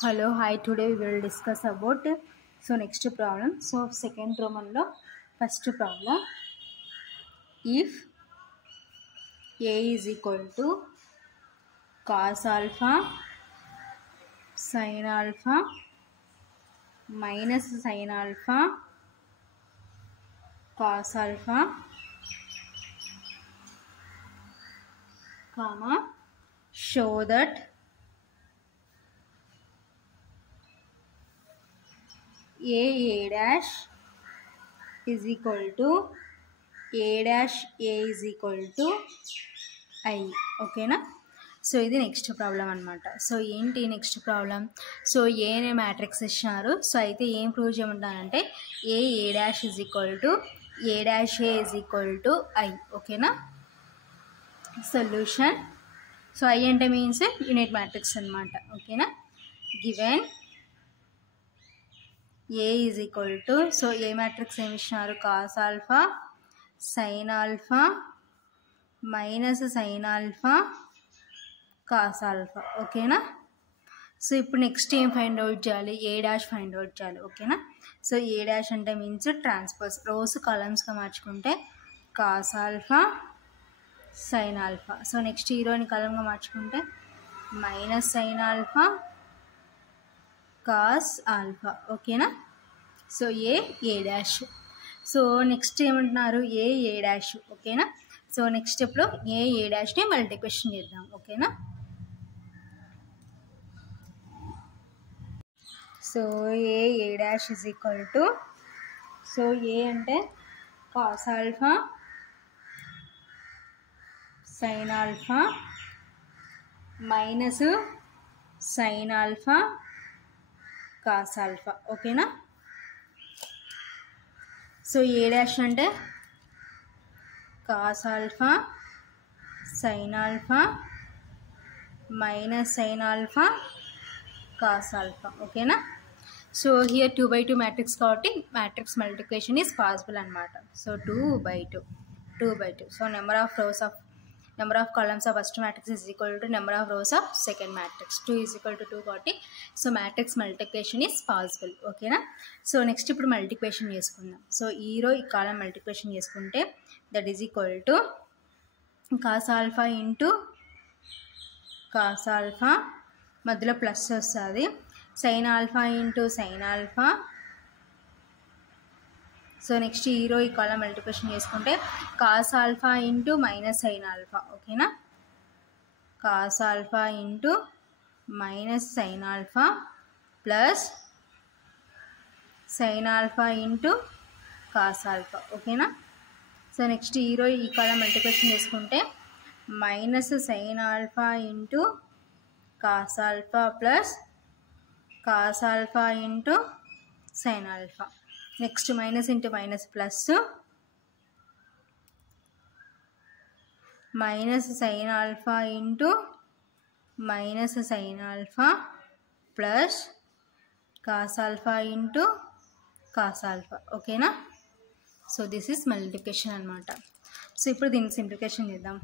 Hello, hi. Today we will discuss about next problem. So second Roman law, first problem. If A is equal to cos alpha sin alpha minus sin alpha cos alpha comma show that A dash is equal to A dash A is equal to I. ఓకేనా. So ఇది next problem అనమాట. So ఏంటి next problem? So A అనే matrix ఇచ్చినారు. So అయితే ఏం prove చేయమంటానంటే A dash is equal to A dash A is equal to I. ఓకేనా. సొల్యూషన్. సో ఐ అంటే మీన్స్ యూనిట్ మ్యాట్రిక్స్ అనమాట. ఓకేనా. Given A is equal to so A matrix ఏమి ఇచ్చినారు? Cos alpha sine alpha minus sine alpha cos alpha. ఓకేనా. So ఇప్పుడు next ఏం find out చేయాలి? ఏ డాష్ ఫైండ్ అవుట్ చేయాలి. ఓకేనా. సో ఏ డాష్ అంటే మీన్స్ ట్రాన్స్పోజ్ రోస్ కాలమ్స్గా మార్చుకుంటే cos alpha sine alpha. So next హీరోని కాలంగా మార్చుకుంటే minus sine alpha cos alpha. ఓకేనా. So A dash. So next ఏమంటున్నారు? A dash. ఓకేనా. సో నెక్స్ట్ స్టెప్లో ఏ డాష్ని మల్టిప్లికేషన్ చేద్దాం. ఓకేనా. So A dash is equal to so A అంటే cos alpha sine alpha minus sine alpha cos alpha. ఓకేనా. So A dash అంటే cos alpha sine alpha minus sine alpha cos alpha. ఓకేనా. So here 2/2 matrix కాబట్టి matrix multiplication is possible అనమాట. So 2/2. So number of columns of first matrix is equal to number of rows of second matrix. 2 is equal to 2 కాబట్టి so matrix multiplication is possible. ఓకేనా. So next ఇప్పుడు multiplication చేసుకుందాం. So ఈ column multiplication చేసుకుంటే that is equal to cos alpha into cos alpha మధ్యలో plus వస్తుంది sine alpha into sine alpha. So next ఈ column multiplication చేసుకుంటే cos alpha into minus sine alpha. ఓకేనా. Cos alpha into minus sine alpha plus sine alpha into cos alpha. ఓకేనా. So next ఈ column multiplication చేసుకుంటే minus sine alpha into cos alpha plus cos alpha into sine alpha. Next minus into minus plus minus sine alpha into minus sine alpha plus cos alpha into cos alpha. ఓకేనా. So this is multiplication అనమాట. So ఇప్పుడు దీనికి simplification చేద్దాం.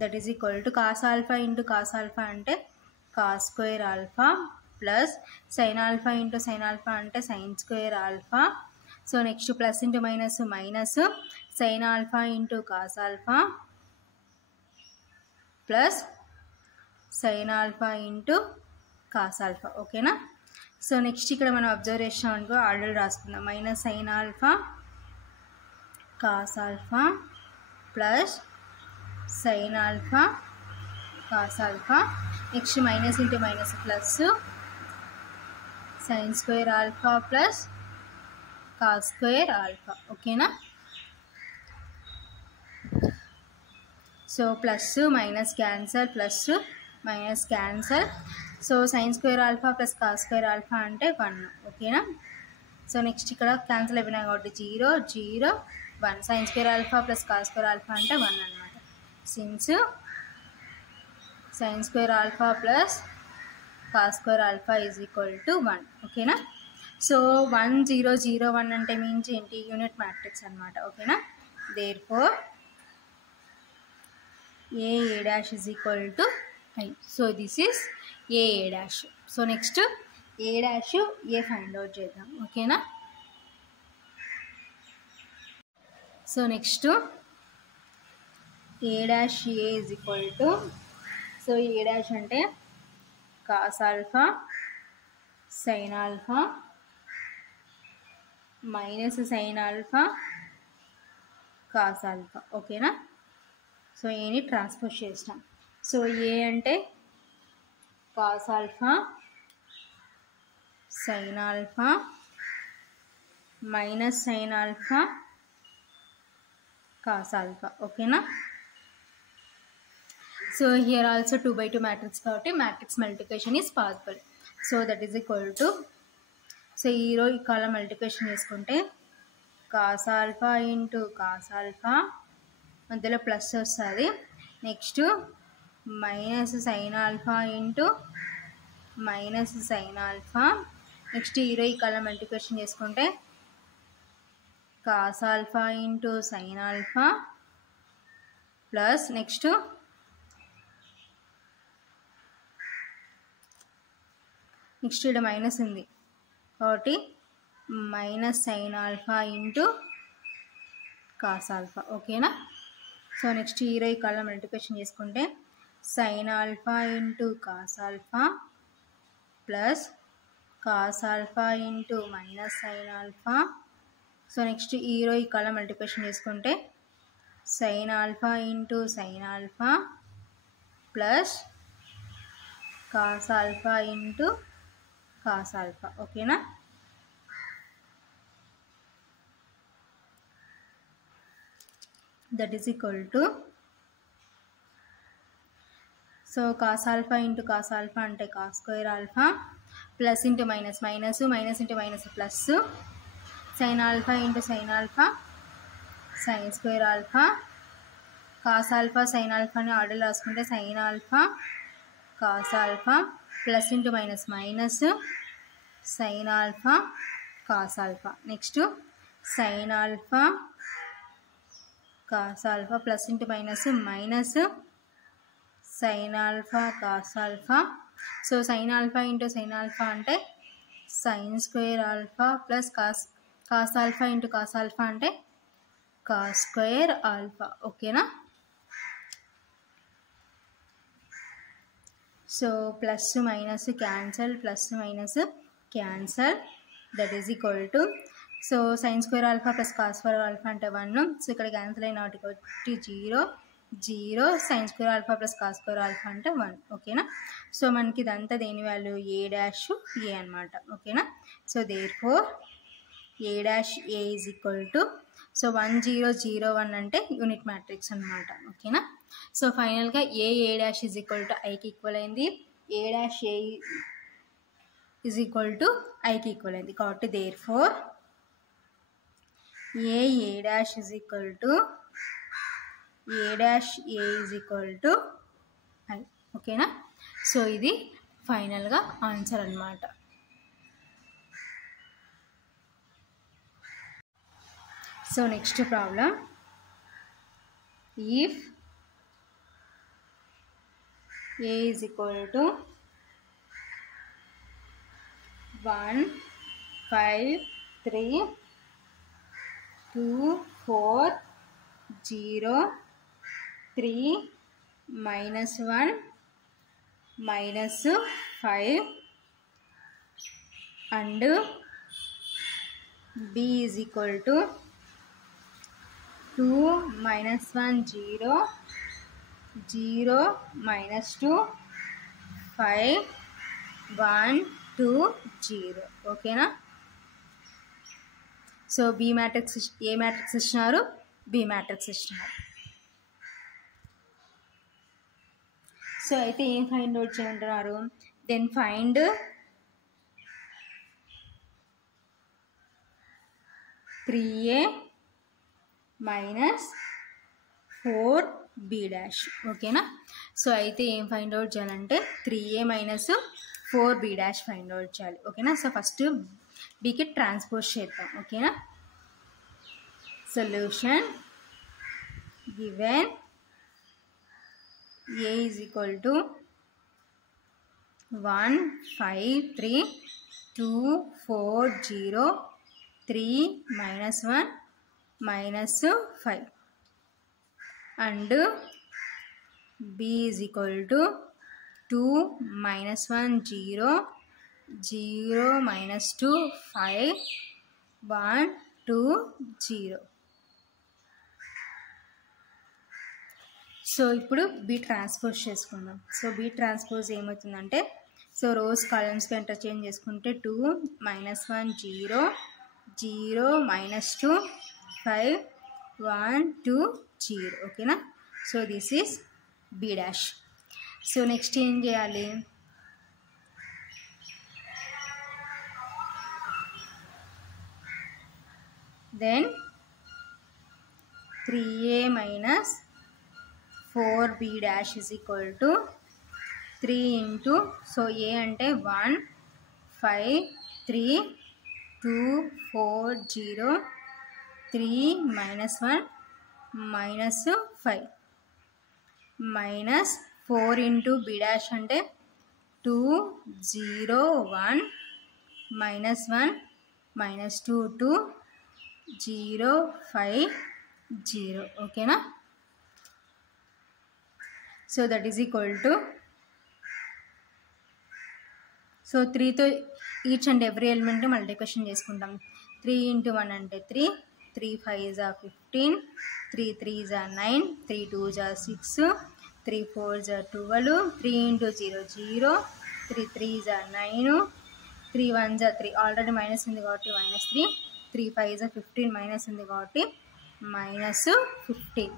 That is equal to cos alpha into cos alpha అంటే cos square alpha plus sine alpha into sine alpha అంటే sine square alpha. So next plus into minus minus sine alpha into cos alpha plus sine alpha into cos alpha. ఓకేనా. So next ఇక్కడ మనం observe చేసినాం అనుకో order రాసుకుందాం. Minus sine alpha cos alpha plus sine alpha cos alpha. Next minus into minus plus sine square alpha plus cos square alpha. ఓకేనా. So plus minus cancel plus minus cancel. So sine square alpha plus cos square alpha అంటే 1. ఓకేనా. So next ఇక్కడ cancel అయిపోయినాయి కాబట్టి 0 0 1. Sign square alpha plus cos square alpha అంటే 1 అనమాట. Since sign square alpha plus cos square alpha is equal to 1. ఓకేనా. So 1 0 0 1 అంటే means ఏంటి? యూనిట్ మ్యాట్రిక్స్ అనమాట. ఓకేనా. Therefore A dash is equal to I. So this is A dash. So next A dash A find out చేద్దాం. ఓకేనా. So next A dash A is equal to, so A dash అంటే cos alpha sine alpha minus sine alpha cos alpha. ఓకేనా. So ఏని transpose చేస్తాం. So A అంటే cos alpha sine alpha minus sine alpha cos alpha. ఓకేనా. So here also 2/2 matrix కాబట్టి matrix multiplication is possible. So that is equal to, so ఈ column multiplication చేసుకుంటే cos alpha into cos alpha మధ్యలో plus వస్తుంది. Next minus sine alpha into minus sine alpha. Next ఈ column multiplication చేసుకుంటే cos alpha into sine alpha plus next ఇక్కడ minus ఉంది కాబట్టి minus sine alpha into cos alpha. ఓకేనా. So next ఈ column multiplication చేసుకుంటే sine alpha into cos alpha plus cos alpha into minus sine alpha. So next ఈ column multiplication చేసుకుంటే sine alpha into sine alpha plus cos alpha into cos alpha. ఓకేనా. That is equal to, so cos alpha into cos alpha అంటే cos square alpha plus into minus minus minus into minus plus sine alpha into sine alpha sine square alpha cos alpha sine ఆల్ఫాని order రాసుకుంటే sine alpha cos alpha plus into minus minus sine alpha cos alpha. Next sign alpha cos alpha plus into minus minus sine alpha cos alpha. So sine alpha into sine alpha అంటే sine square alpha plus cos alpha into cos alpha అంటే cos square alpha. ఓకేనా. So plus minus cancel plus minus cancel. That is equal to, so sine square alpha plus cos square alpha అంటే 1. So ఇక్కడ cancel అయిన వాటికి 0 0 sine square alpha plus cos square alpha అంటే 1. ఓకేనా. So మనకి ఇదంతా దేని వాల్యూ ఏ డాష్ ఏ అనమాట. ఓకేనా. So therefore A dash A is equal to, so 1 0 0 1 అంటే యూనిట్ మ్యాట్రిక్స్ అనమాట. ఓకేనా. సో ఫైనల్గా A dash is equal to ఐకి ఈక్వల్ అయింది, A dash A is equal to ఐకి ఈక్వల్ అయింది. కాబట్టి therefore A dash is equal to A dash A is equal to I. ఓకేనా. సో ఇది ఫైనల్గా ఆన్సర్ అన్నమాట. So next problem, if a is equal to 1 5 3 2 4 0 3 minus 1 minus 5 and b is equal to 2 minus 1 0 0 minus 2 5 1 2 0. ఓకేనా. So B matrix A matrix ఇచ్చినారు, B matrix ఇచ్చినారు. So అయితే ఏం find out చేయమంటున్నారు, then find three A minus 4b dash. ఓకేనా. So అయితే ఏం find out చేయాలంటే 3a minus 4b dash find out చేయాలి. ఓకేనా. సో ఫస్ట్ బీకి ట్రాన్స్పోజ్ చేద్దాం. ఓకేనా. Solution given a is equal to 1 5 3 2 4 0 3 minus 1 minus 5 and b is equal to 2 minus 1 0 0 minus 2 5 1 2 0. So ఇప్పుడు బి ట్రాన్స్పోజ్ చేసుకుందాం. సో బి ట్రాన్స్పోజ్ ఏమవుతుందంటే so rose కాలమ్స్కి interchange చేసుకుంటే 2 minus 1 0 0 minus 2 5 1 2 0. ఓకేనా. So this is B dash. So next ఏం చేయాలి, then 3a minus 4b dash is equal to 3 into, so a అంటే 1 5 3 2 4 0 3 minus 1 minus 5 minus 4 into b dash అంటే 2 0 1 minus 1 minus 2 2 0 5 0. ఓకేనా. So that is equal to, so 3తో each and every element multiplication చేసుకుంటాం. 3 into 1 అంటే 3 3 5s are 15 3 3s are 9 3 2s are 6 3 4s are 12 3 into 0 0 3 3s are 9 3 1s are 3, already minus ఉంది కాబట్టి -3 3 5s are 15 minus ఉంది కాబట్టి -15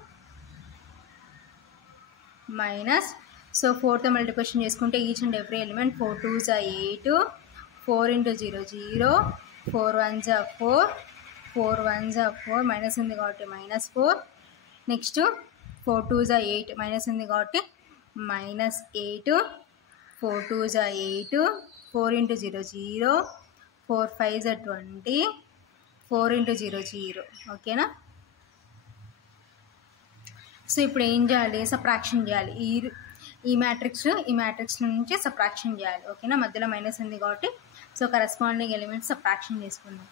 minus. So 4తో multiplication చేసుకుంటే each and every element 4 2s are 8 4 into 0 0 4 1s are 4 4 1s are 4 minus ఉంది కాబట్టి -4. Next 4 2s are 8 minus ఉంది కాబట్టి -8 4 2s are 8 4 into 0 0 4 5s are 20 4 into 0 0. ఓకేనా. సో ఇప్పుడు ఏం చేయాలి, సబ్ట్రాక్షన్ చేయాలి. ఈ మ్యాట్రిక్స్ నుంచి సబ్ట్రాక్షన్ చేయాలి. ఓకేనా. మధ్యలో మైనస్ ఉంది కాబట్టి సో కరెస్పాండింగ్ ఎలిమెంట్స్ సబ్ట్రాక్షన్ చేసుకుందాం.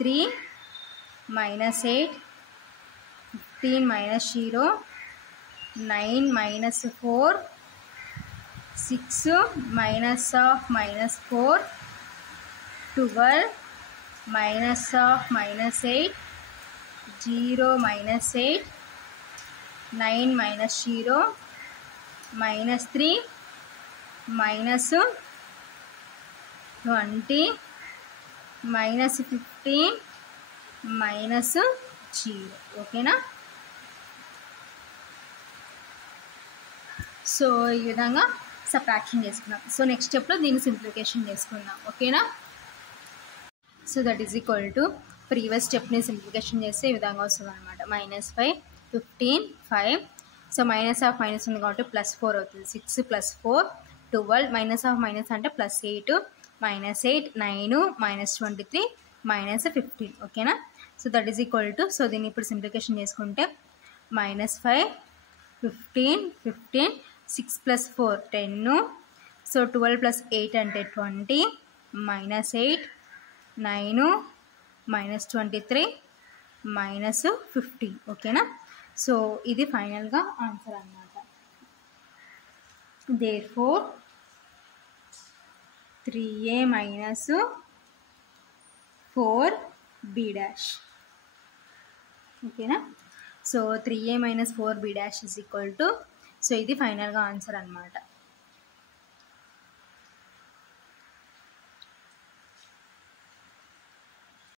3 minus 8 15 minus 0 9 minus 4 6 minus of minus 4 12 minus of minus 8 0 minus 8 9 minus 0 minus 3 minus 20 minus 15 minus 0. ఓకేనా. సో ఈ విధంగా సబ్ట్రాక్షన్ చేసుకున్నాం. సో నెక్స్ట్ స్టెప్లో దీన్ని సింప్లిఫికేషన్ చేసుకుందాం. ఓకేనా. So that is equal to previous stepney simplification చేస్తే ఈ విధంగా వస్తుంది అనమాట. -5 15 5. సో మైనస్ ఆఫ్ మైనస్ ఉంది కాబట్టి +4 అవుతుంది. 6 + 4 12 మైనస్ ఆఫ్ మైనస్ అంటే +8 -8 9 -23 -15. ఓకేనా. So that is equal to, so దీన్ని ఇప్పుడు సింప్లిఫికేషన్ చేసుకుంటే -5 15 15 6 + 4 10. సో 12 + 8 అంటే 20 -8 9 -23 -15. ఓకేనా. సో ఇది ఫైనల్గా ఆన్సర్ అన్నమాట. Therefore 3a - 4b dash. ఓకేనా. So 3a - 4b dash is equal to, so ఇది ఫైనల్గా ఆన్సర్ అన్నమాట.